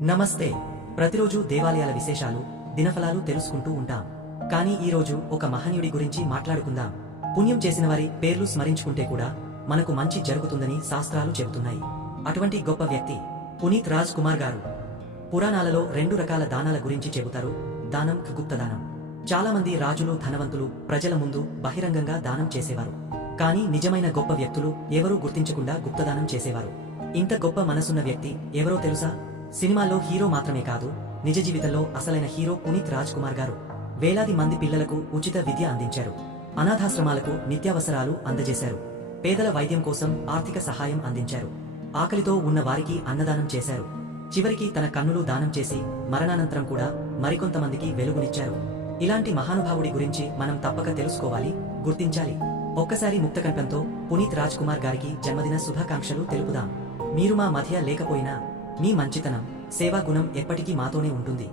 నమస్తే. ప్రతిరోజు దేవాలయాల విశేషాలు, దినఫలాలు తెలుసుకుంటూ ఉంటాం. కానీ ఈరోజు ఒక మహనీయుడి గురించి మాట్లాడుకుందాం. పుణ్యం చేసిన వారి పేర్లు స్మరించుకుంటే కూడా మనకు మంచి జరుగుతుందని శాస్త్రాలు చెబుతున్నాయి. అటువంటి గొప్ప వ్యక్తి పునీత్ రాజ్ కుమార్ గారు. పురాణాలలో 2 రకాల దానాల గురించి చెబుతారు: దానం, గుప్తదానం. చాలా మంది రాజులు, ధనవంతులు ప్రజల ముందు బహిరంగంగా దానం చేసేవారు. కానీ నిజమైన గొప్ప వ్యక్తులు ఎవరూ గుర్తించకుండా గుప్తదానం చేసేవారు. ఇంత గొప్ప మనసున్న వ్యక్తి ఎవరో తెలుసా? సినిమాల్లో హీరో మాత్రమే కాదు, నిజ జీవితంలో అసలైన హీరో పునీత్ రాజ్ కుమార్ గారు. వేలాది మంది పిల్లలకు ఉచిత విద్య అందించారు. అనాథాశ్రమాలకు నిత్యావసరాలు అందజేశారు. పేదల వైద్యం కోసం ఆర్థిక సహాయం అందించారు. ఆకలితో ఉన్న వారికి అన్నదానం చేశారు. చివరికి తన కన్నులు దానం చేసి మరణానంతరం కూడా మరికొంతమందికి వెలుగునిచ్చారు. ఇలాంటి మహానుభావుడి గురించి మనం తప్పక తెలుసుకోవాలి, గుర్తించాలి. ఒక్కసారి ముక్తకంఠంతో పునీత్ రాజ్ కుమార్ గారికి జన్మదిన శుభాకాంక్షలు తెలుపుదాం. మీరు మా మధ్య లేకపోయినా మీ మంచితనం, సేవా గుణం ఎప్పటికీ మాతోనే ఉంటుంది.